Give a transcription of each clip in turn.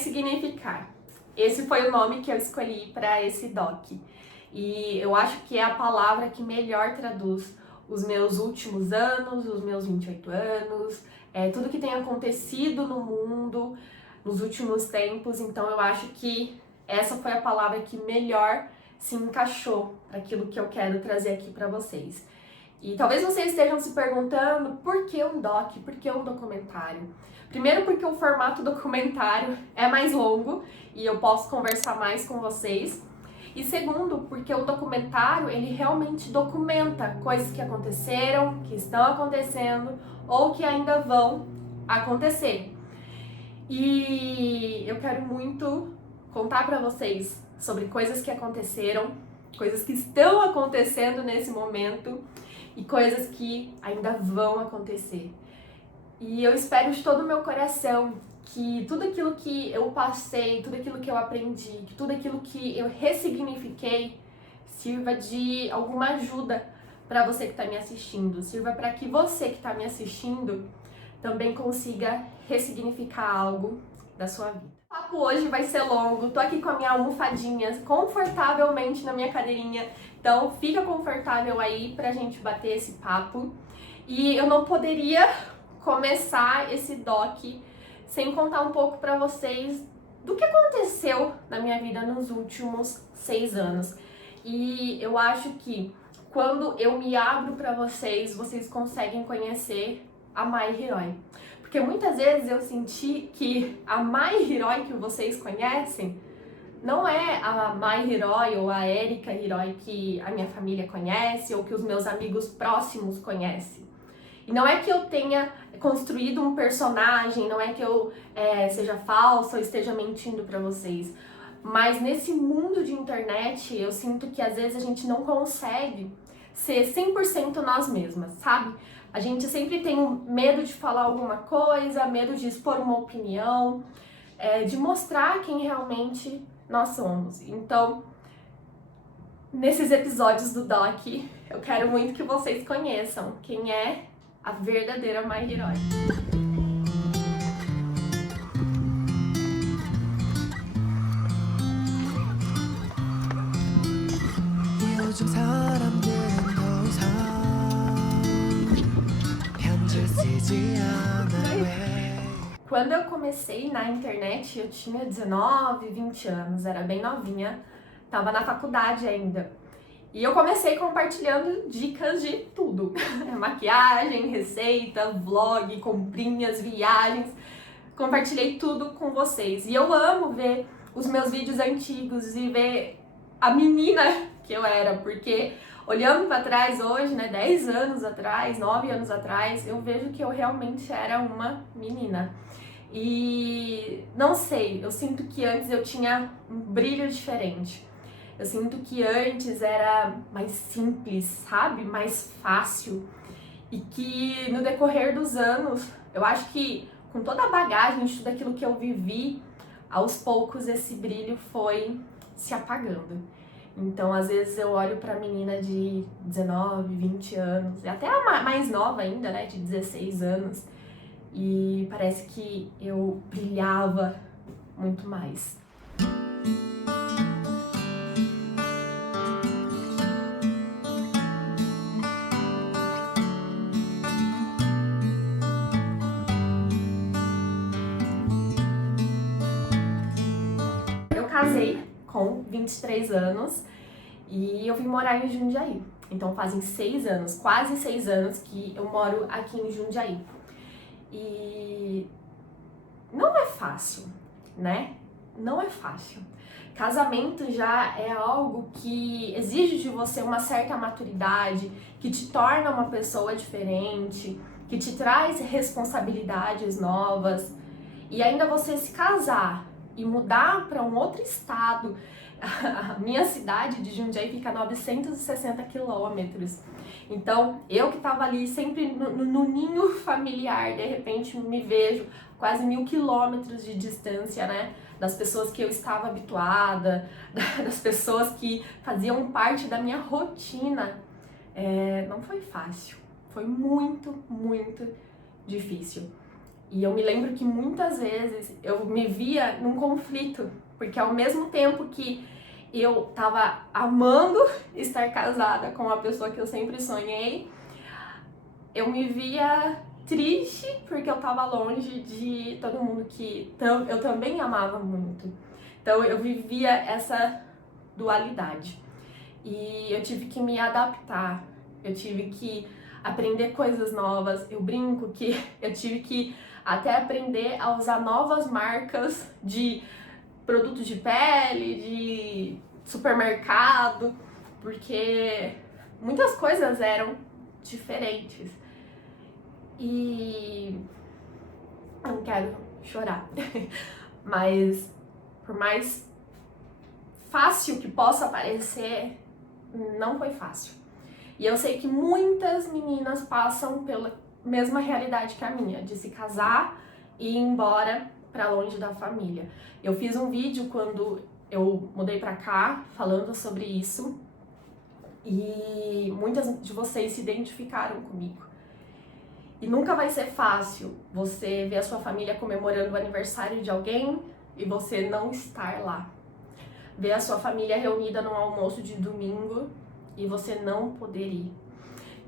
ressignificar. Esse foi o nome que eu escolhi para esse doc. E eu acho que é a palavra que melhor traduz os meus últimos anos, os meus 28 anos, tudo que tem acontecido no mundo nos últimos tempos. Então eu acho que essa foi a palavra que melhor se encaixou para aquilo que eu quero trazer aqui para vocês. E talvez vocês estejam se perguntando por que um doc, por que um documentário? Primeiro porque o formato documentário é mais longo e eu posso conversar mais com vocês. E segundo, porque o documentário, ele realmente documenta coisas que aconteceram, que estão acontecendo ou que ainda vão acontecer. E eu quero muito contar para vocês sobre coisas que aconteceram, coisas que estão acontecendo nesse momento e coisas que ainda vão acontecer. E eu espero de todo o meu coração que tudo aquilo que eu passei, tudo aquilo que eu aprendi, que tudo aquilo que eu ressignifiquei sirva de alguma ajuda para você que está me assistindo, sirva para que você que está me assistindo também consiga ressignificar algo da sua vida. O papo hoje vai ser longo, tô aqui com a minha almofadinha confortavelmente na minha cadeirinha, então fica confortável aí pra gente bater esse papo. E eu não poderia começar esse doc sem contar um pouco pra vocês do que aconteceu na minha vida nos últimos 6 anos. E eu acho que quando eu me abro pra vocês, vocês conseguem conhecer a Mai Hiroi. Porque muitas vezes eu senti que a Mai Hiroi que vocês conhecem não é a Mai Hiroi ou a Erika Hiroi que a minha família conhece ou que os meus amigos próximos conhecem. E não é que eu tenha construído um personagem, não é que eu seja falsa ou esteja mentindo pra vocês. Mas nesse mundo de internet, eu sinto que às vezes a gente não consegue ser 100% nós mesmas, sabe? A gente sempre tem medo de falar alguma coisa, medo de expor uma opinião, de mostrar quem realmente nós somos. Então, nesses episódios do Doc, eu quero muito que vocês conheçam quem é a verdadeira Mai Hiroi. Quando eu comecei na internet, eu tinha 19, 20 anos, era bem novinha, tava na faculdade ainda. E eu comecei compartilhando dicas de tudo. Maquiagem, receita, vlog, comprinhas, viagens. Compartilhei tudo com vocês. E eu amo ver os meus vídeos antigos e ver a menina que eu era, porque olhando para trás hoje, né, 10 anos atrás, 9 anos atrás, eu vejo que eu realmente era uma menina. E não sei, eu sinto que antes eu tinha um brilho diferente. Eu sinto que antes era mais simples, sabe? Mais fácil. E que no decorrer dos anos, eu acho que com toda a bagagem de tudo aquilo que eu vivi, aos poucos esse brilho foi se apagando. Então, às vezes eu olho pra menina de 19, 20 anos, e até a mais nova ainda, né, de 16 anos, e parece que eu brilhava muito mais. Eu casei com 23 anos e eu vim morar em Jundiaí. Então fazem 6 anos, quase 6 anos que eu moro aqui em Jundiaí. E não é fácil, né? Não é fácil. Casamento já é algo que exige de você uma certa maturidade, que te torna uma pessoa diferente, que te traz responsabilidades novas. E ainda você se casar e mudar para um outro estado. A minha cidade de Jundiaí fica a 960 quilômetros. Então, eu que estava ali sempre no ninho familiar, de repente me vejo quase 1000 quilômetros de distância, né? Das pessoas que eu estava habituada, das pessoas que faziam parte da minha rotina. Não foi fácil, foi muito, muito difícil. E eu me lembro que muitas vezes eu me via num conflito, porque ao mesmo tempo que eu tava amando estar casada com a pessoa que eu sempre sonhei, eu me via triste porque eu tava longe de todo mundo que eu também amava muito. Então eu vivia essa dualidade. E eu tive que me adaptar, eu tive que aprender coisas novas. Eu brinco que eu tive que até aprender a usar novas marcas de produtos de pele, de supermercado, porque muitas coisas eram diferentes. E eu não quero chorar, mas por mais fácil que possa parecer, não foi fácil. E eu sei que muitas meninas passam pela mesma realidade que a minha, de se casar e ir embora para longe da família. Eu fiz um vídeo quando eu mudei para cá falando sobre isso e muitas de vocês se identificaram comigo. E nunca vai ser fácil você ver a sua família comemorando o aniversário de alguém e você não estar lá. Ver a sua família reunida num almoço de domingo e você não poder ir.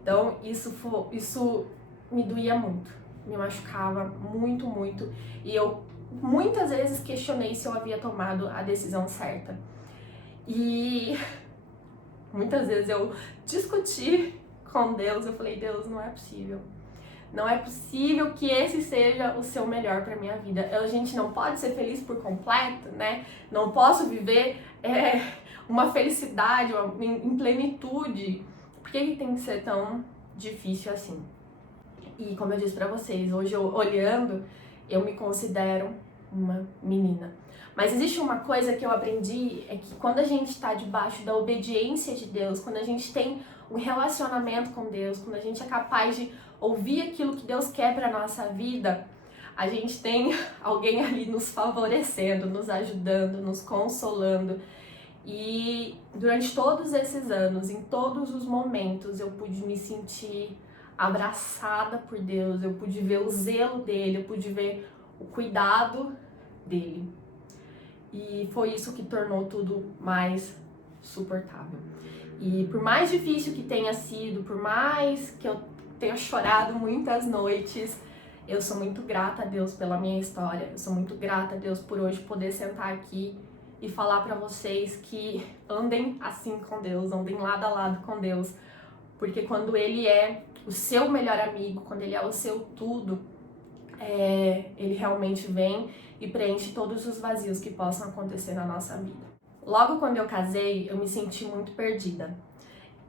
Então isso me doía muito, me machucava muito, muito. E eu muitas vezes questionei se eu havia tomado a decisão certa. E muitas vezes eu discuti com Deus, eu falei, Deus, não é possível. Não é possível que esse seja o seu melhor para minha vida. A gente não pode ser feliz por completo, né? Não posso viver uma felicidade em plenitude. Por que tem que ser tão difícil assim? E como eu disse para vocês, hoje eu olhando, eu me considero uma menina. Mas existe uma coisa que eu aprendi, é que quando a gente está debaixo da obediência de Deus, quando a gente tem um relacionamento com Deus, quando a gente é capaz de ouvir aquilo que Deus quer para nossa vida, a gente tem alguém ali nos favorecendo, nos ajudando, nos consolando. E durante todos esses anos, em todos os momentos, eu pude me sentir abraçada por Deus, eu pude ver o zelo dele, eu pude ver o cuidado dele. E foi isso que tornou tudo mais suportável. E por mais difícil que tenha sido, por mais que eu tenha chorado muitas noites, eu sou muito grata a Deus pela minha história. Eu sou muito grata a Deus por hoje poder sentar aqui e falar para vocês que andem assim com Deus, andem lado a lado com Deus. Porque quando Ele é o seu melhor amigo, quando Ele é o seu tudo, Ele realmente vem e preenche todos os vazios que possam acontecer na nossa vida. Logo quando eu casei, eu me senti muito perdida.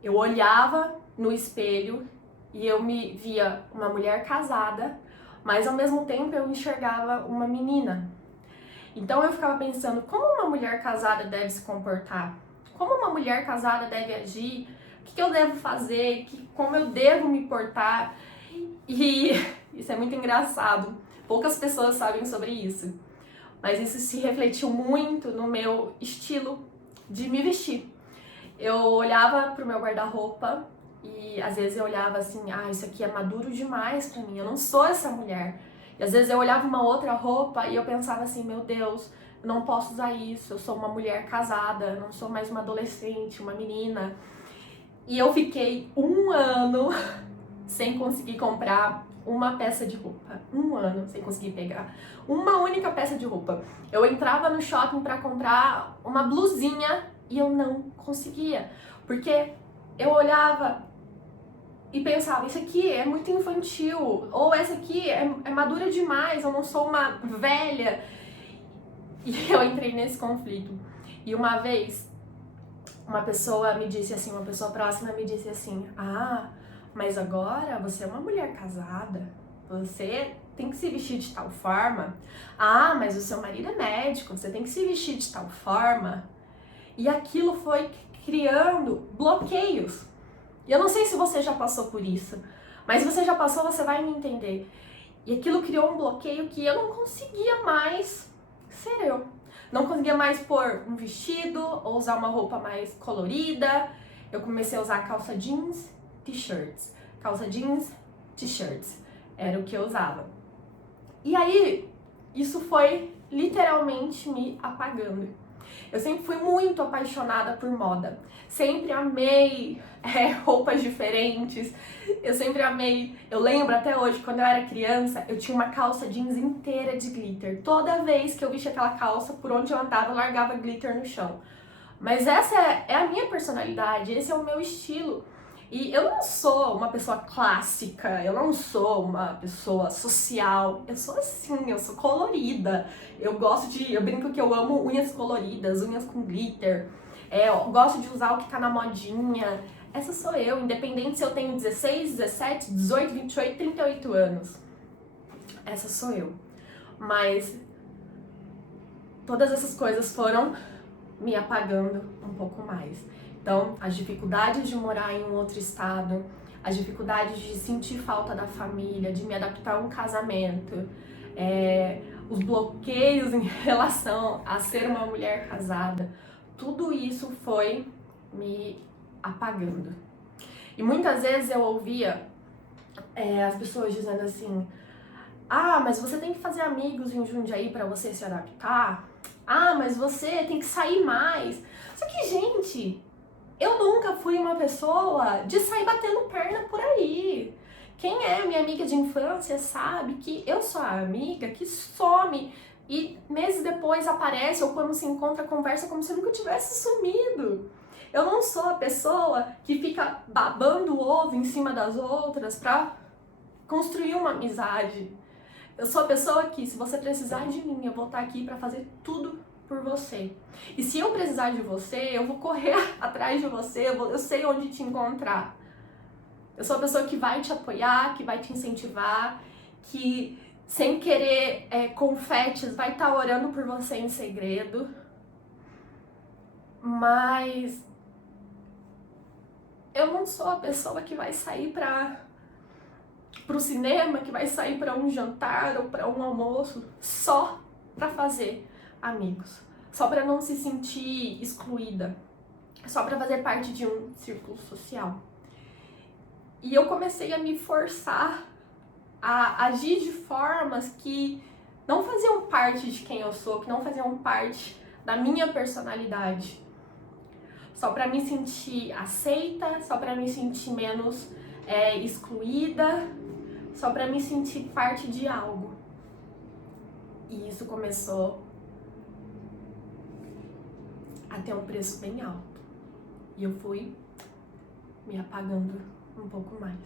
Eu olhava no espelho e eu me via uma mulher casada, mas ao mesmo tempo eu enxergava uma menina. Então eu ficava pensando, como uma mulher casada deve se comportar? Como uma mulher casada deve agir? O que eu devo fazer? Como eu devo me portar? E isso é muito engraçado. Poucas pessoas sabem sobre isso. Mas isso se refletiu muito no meu estilo de me vestir. Eu olhava pro meu guarda-roupa e às vezes eu olhava assim, isso aqui é maduro demais pra mim, eu não sou essa mulher. E às vezes eu olhava uma outra roupa e eu pensava assim, meu Deus, eu não posso usar isso, eu sou uma mulher casada, eu não sou mais uma adolescente, uma menina. E eu fiquei 1 ano sem conseguir comprar uma peça de roupa. 1 ano sem conseguir pegar uma única peça de roupa. Eu entrava no shopping pra comprar uma blusinha e eu não conseguia. Porque eu olhava e pensava, isso aqui é muito infantil, ou essa aqui é madura demais, eu não sou uma velha. E eu entrei nesse conflito. E uma vez, uma pessoa me disse assim, uma pessoa próxima me disse assim, mas agora você é uma mulher casada, você tem que se vestir de tal forma. Mas o seu marido é médico, você tem que se vestir de tal forma. E aquilo foi criando bloqueios. E eu não sei se você já passou por isso, mas se você já passou, você vai me entender. E aquilo criou um bloqueio que eu não conseguia mais ser eu. Não conseguia mais pôr um vestido ou usar uma roupa mais colorida. Eu comecei a usar calça jeans, t-shirts. Calça jeans, t-shirts. Era o que eu usava. E aí, isso foi literalmente me apagando. Eu sempre fui muito apaixonada por moda. Sempre amei roupas diferentes. Eu sempre amei. Eu lembro até hoje, quando eu era criança, eu tinha uma calça jeans inteira de glitter. Toda vez que eu vestia aquela calça, por onde eu andava, eu largava glitter no chão. Mas essa é a minha personalidade, esse é o meu estilo. E eu não sou uma pessoa clássica, eu não sou uma pessoa social, eu sou assim, eu sou colorida. Eu brinco que eu amo unhas coloridas, unhas com glitter. Eu gosto de usar o que tá na modinha. Essa sou eu, independente se eu tenho 16, 17, 18, 28, 38 anos. Essa sou eu. Mas todas essas coisas foram me apagando um pouco mais. Então, as dificuldades de morar em um outro estado, as dificuldades de sentir falta da família, de me adaptar a um casamento, os bloqueios em relação a ser uma mulher casada, tudo isso foi me apagando. E muitas vezes eu ouvia as pessoas dizendo assim: ah, mas você tem que fazer amigos em Jundiaí para você se adaptar. Ah, mas você tem que sair mais. Só que, gente, eu nunca fui uma pessoa de sair batendo perna por aí. Quem é minha amiga de infância sabe que eu sou a amiga que some e meses depois aparece, ou quando se encontra, conversa como se nunca tivesse sumido. Eu não sou a pessoa que fica babando o ovo em cima das outras pra construir uma amizade. Eu sou a pessoa que, se você precisar de mim, eu vou estar aqui pra fazer tudo por você. E se eu precisar de você, eu vou correr atrás de você, eu sei onde te encontrar. Eu sou a pessoa que vai te apoiar, que vai te incentivar, que sem querer confetes vai estar orando por você em segredo. Mas eu não sou a pessoa que vai sair pro cinema, que vai sair para um jantar ou para um almoço só para fazer amigos, só para não se sentir excluída, só para fazer parte de um círculo social. E eu comecei a me forçar a agir de formas que não faziam parte de quem eu sou, que não faziam parte da minha personalidade, só para me sentir aceita, só para me sentir menos excluída, só para me sentir parte de algo. E isso começou a ter um preço bem alto. E eu fui me apagando um pouco mais.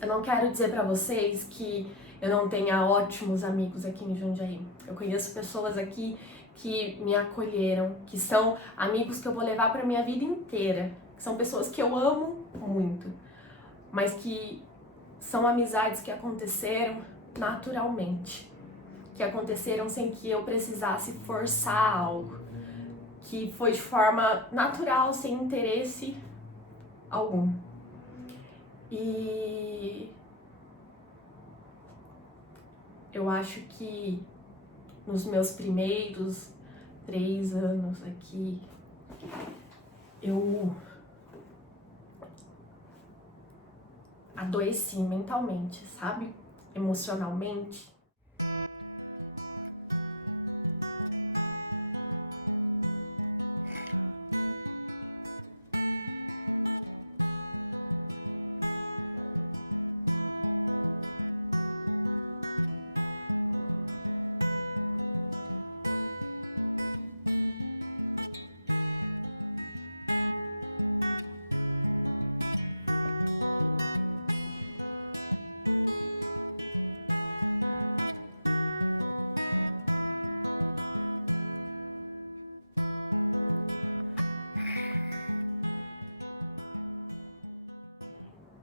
Eu não quero dizer pra vocês que eu não tenha ótimos amigos aqui em Jundiaí. Eu conheço pessoas aqui que me acolheram, que são amigos que eu vou levar pra minha vida inteira, que são pessoas que eu amo muito, mas que são amizades que aconteceram naturalmente, que aconteceram sem que eu precisasse forçar algo, que foi de forma natural, sem interesse algum. E eu acho que nos meus primeiros 3 anos aqui, eu adoeci mentalmente, sabe? Emocionalmente.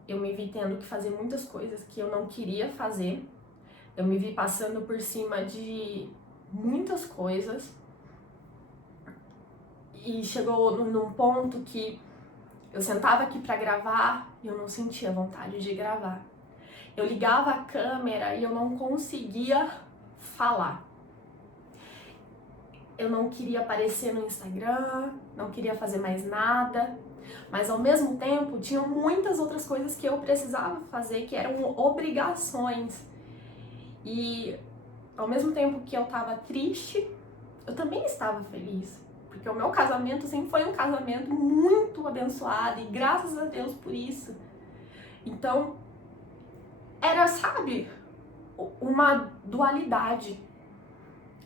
Eu me vi tendo que fazer muitas coisas que eu não queria fazer. Eu me vi passando por cima de muitas coisas. E chegou num ponto que eu sentava aqui pra gravar e eu não sentia vontade de gravar. Eu ligava a câmera e eu não conseguia falar. Eu não queria aparecer no Instagram, não queria fazer mais nada. Mas ao mesmo tempo, tinham muitas outras coisas que eu precisava fazer, que eram obrigações. E ao mesmo tempo que eu tava triste, eu também estava feliz. Porque o meu casamento sempre foi um casamento muito abençoado e graças a Deus por isso. Então, era, sabe, uma dualidade.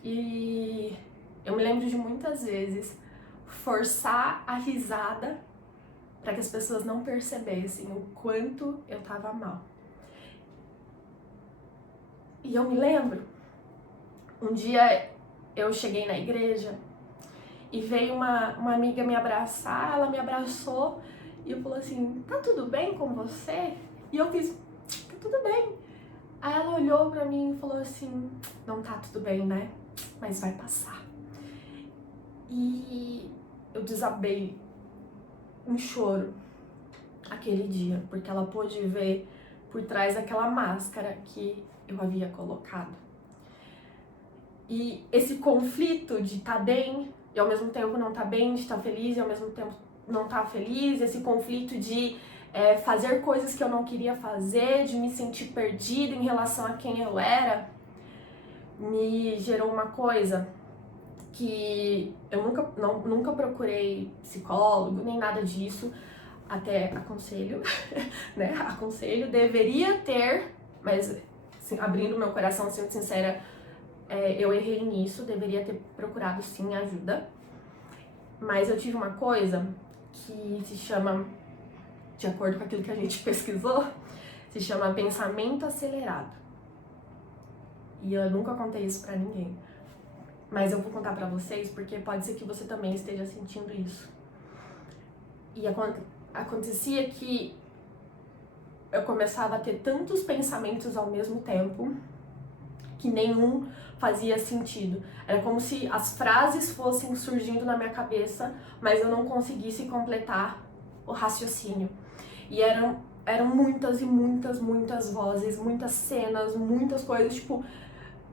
E eu me lembro de muitas vezes forçar a risada para que as pessoas não percebessem o quanto eu tava mal. E eu me lembro, um dia eu cheguei na igreja e veio uma amiga me abraçar, ela me abraçou e eu falou assim, tá tudo bem com você? E eu fiz, tá tudo bem. Aí ela olhou pra mim e falou assim, não tá tudo bem, né? Mas vai passar. E eu desabei um choro aquele dia, porque ela pôde ver por trás daquela máscara que eu havia colocado. E esse conflito de estar bem e ao mesmo tempo não estar bem, de estar feliz e ao mesmo tempo não estar feliz, esse conflito de fazer coisas que eu não queria fazer, de me sentir perdida em relação a quem eu era, me gerou uma coisa que eu nunca procurei psicólogo, nem nada disso, até aconselho, né? Aconselho, deveria ter, mas assim, abrindo meu coração, sendo sincera, eu errei nisso, deveria ter procurado sim ajuda. Mas eu tive uma coisa que se chama, de acordo com aquilo que a gente pesquisou, se chama pensamento acelerado. E eu nunca contei isso pra ninguém. Mas eu vou contar pra vocês porque pode ser que você também esteja sentindo isso. E acontecia que eu começava a ter tantos pensamentos ao mesmo tempo que nenhum fazia sentido. Era como se as frases fossem surgindo na minha cabeça, mas eu não conseguisse completar o raciocínio. E eram muitas e muitas vozes, muitas cenas, muitas coisas,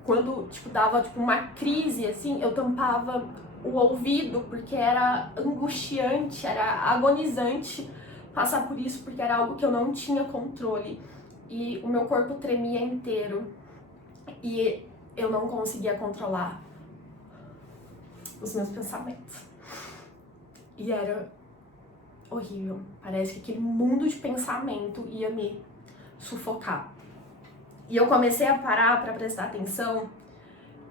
quando dava uma crise assim, eu tampava o ouvido porque era angustiante, era agonizante passar por isso, porque era algo que eu não tinha controle e o meu corpo tremia inteiro e eu não conseguia controlar os meus pensamentos. E era horrível, parece que aquele mundo de pensamento ia me sufocar. E eu comecei a parar para prestar atenção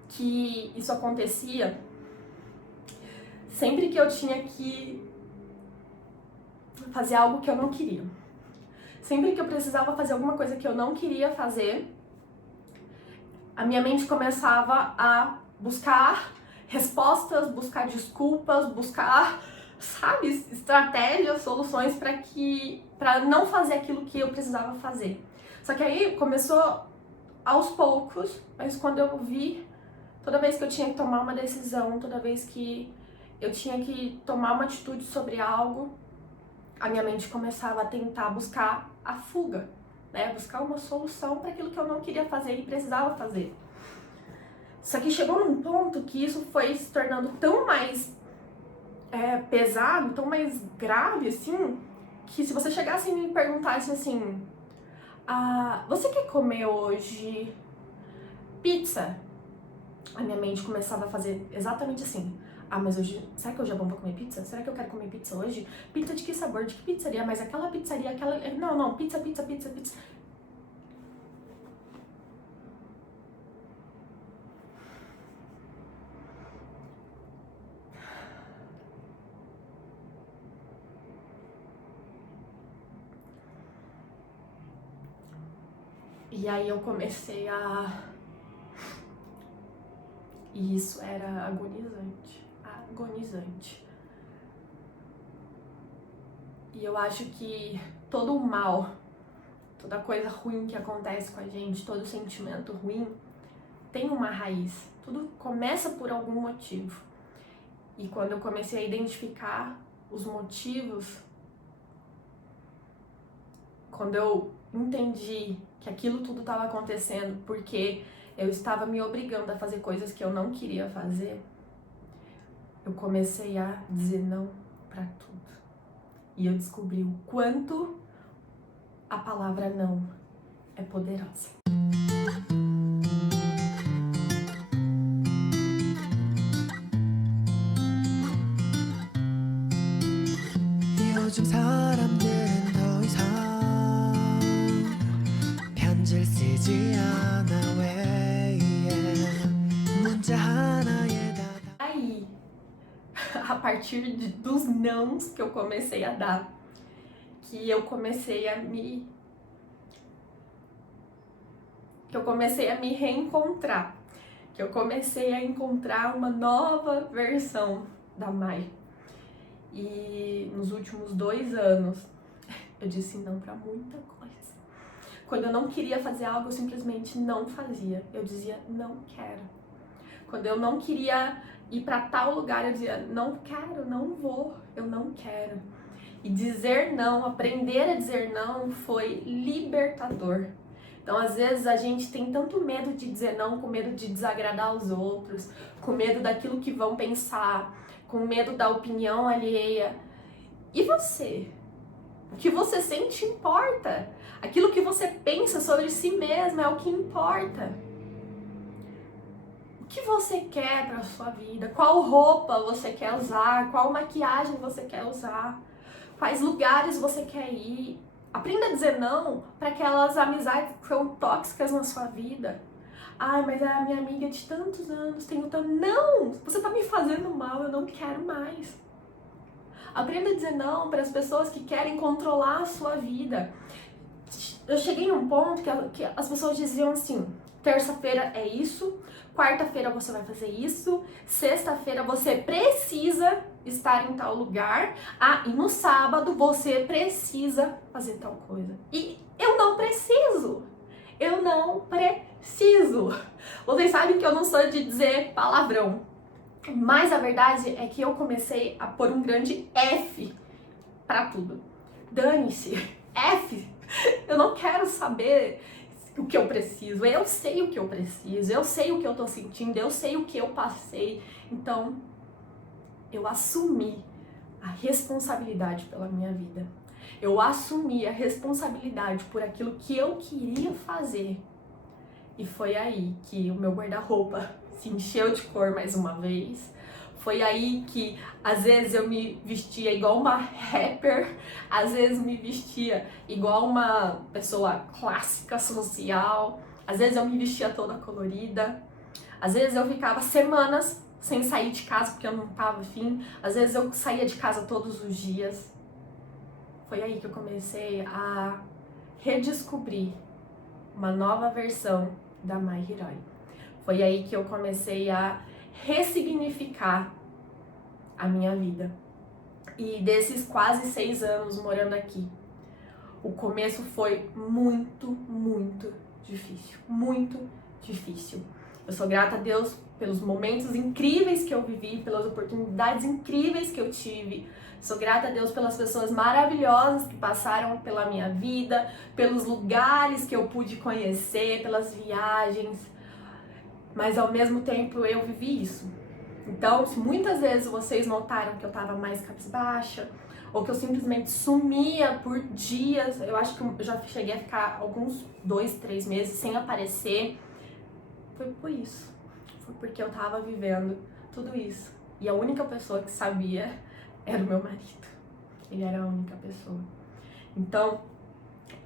que isso acontecia sempre que eu tinha que fazer algo que eu não queria. Sempre que eu precisava fazer alguma coisa que eu não queria fazer, a minha mente começava a buscar respostas, buscar desculpas, buscar, sabe, estratégias, soluções para não fazer aquilo que eu precisava fazer. Só que aí começou aos poucos, mas quando eu vi, toda vez que eu tinha que tomar uma decisão, toda vez que eu tinha que tomar uma atitude sobre algo, a minha mente começava a tentar buscar a fuga, né? Buscar uma solução para aquilo que eu não queria fazer e precisava fazer. Só que chegou num ponto que isso foi se tornando tão mais pesado, tão mais grave, assim, que se você chegasse e me perguntasse assim, você quer comer hoje pizza? A minha mente começava a fazer exatamente assim. Mas hoje, será que hoje é bom pra comer pizza? Será que eu quero comer pizza hoje? Pizza de que sabor? De que pizzaria? Mas aquela pizzaria, aquela... Não, pizza. E aí eu comecei E isso era agonizante. E eu acho que todo o mal, toda coisa ruim que acontece com a gente, todo sentimento ruim, tem uma raiz. Tudo começa por algum motivo. E quando eu comecei a identificar os motivos, quando eu entendi que aquilo tudo estava acontecendo porque eu estava me obrigando a fazer coisas que eu não queria fazer, eu comecei a dizer não para tudo. E eu descobri o quanto a palavra não é poderosa. 요즘 사람들은 더 이상 편지를 쓰지 않아 왜 문자 하나에 다 Aí, a partir dos nãos que eu comecei a dar, que eu comecei a me reencontrar, que eu comecei a encontrar uma nova versão da Mai. E nos últimos 2 anos, eu disse não pra muita coisa. Quando eu não queria fazer algo, eu simplesmente não fazia. Eu dizia, não quero. Quando eu não queria ir pra tal lugar, eu dizia, não quero, não vou, eu não quero. E dizer não, aprender a dizer não foi libertador. Então, às vezes, a gente tem tanto medo de dizer não, com medo de desagradar os outros, com medo daquilo que vão pensar, com medo da opinião alheia. E você? O que você sente importa. Aquilo que você pensa sobre si mesmo é o que importa. O que você quer para a sua vida? Qual roupa você quer usar? Qual maquiagem você quer usar? Quais lugares você quer ir? Aprenda a dizer não para aquelas amizades que são tóxicas na sua vida. Ai, mas é a minha amiga de tantos anos, tenho tanto... Não! Você tá me fazendo mal, eu não quero mais. Aprenda a dizer não para as pessoas que querem controlar a sua vida. Eu cheguei num ponto que as pessoas diziam assim, terça-feira é isso, quarta-feira você vai fazer isso, sexta-feira você precisa estar em tal lugar, e no sábado você precisa fazer tal coisa. E eu não preciso. Eu não preciso. Vocês sabem que eu não sou de dizer palavrão. Mas a verdade é que eu comecei a pôr um grande F pra tudo. Dane-se. F. Eu não quero saber o que eu preciso. Eu sei o que eu preciso. Eu sei o que eu tô sentindo. Eu sei o que eu passei. Então, eu assumi a responsabilidade pela minha vida. Eu assumi a responsabilidade por aquilo que eu queria fazer. E foi aí que o meu guarda-roupa se encheu de cor mais uma vez. Foi aí que às vezes eu me vestia igual uma rapper, às vezes me vestia igual uma pessoa clássica, social, às vezes eu me vestia toda colorida, às vezes eu ficava semanas sem sair de casa porque eu não tava afim, às vezes eu saía de casa todos os dias. Foi aí que eu comecei a redescobrir uma nova versão da Mai Hiroi. Foi aí que eu comecei a ressignificar a minha vida. E desses quase 6 anos morando aqui, o começo foi muito, muito difícil. Muito difícil. Eu sou grata a Deus pelos momentos incríveis que eu vivi, pelas oportunidades incríveis que eu tive. Sou grata a Deus pelas pessoas maravilhosas que passaram pela minha vida, pelos lugares que eu pude conhecer, pelas viagens. Mas ao mesmo tempo eu vivi isso. Então, se muitas vezes vocês notaram que eu tava mais cabisbaixa, ou que eu simplesmente sumia por dias, eu acho que eu já cheguei a ficar alguns 2, 3 meses sem aparecer, foi por isso. Foi porque eu tava vivendo tudo isso. E a única pessoa que sabia era o meu marido. Ele era a única pessoa. Então,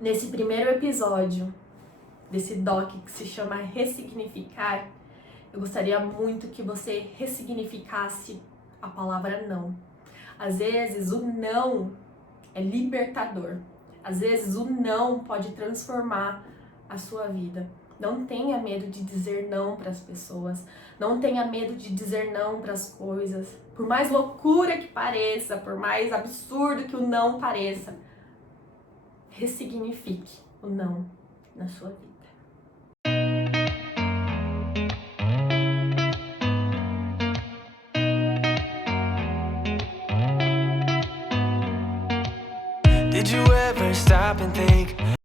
nesse primeiro episódio desse doc que se chama Ressignificar, eu gostaria muito que você ressignificasse a palavra não. Às vezes o não é libertador. Às vezes o não pode transformar a sua vida. Não tenha medo de dizer não para as pessoas. Não tenha medo de dizer não para as coisas. Por mais loucura que pareça, por mais absurdo que o não pareça, ressignifique o não na sua vida. Did you ever stop and think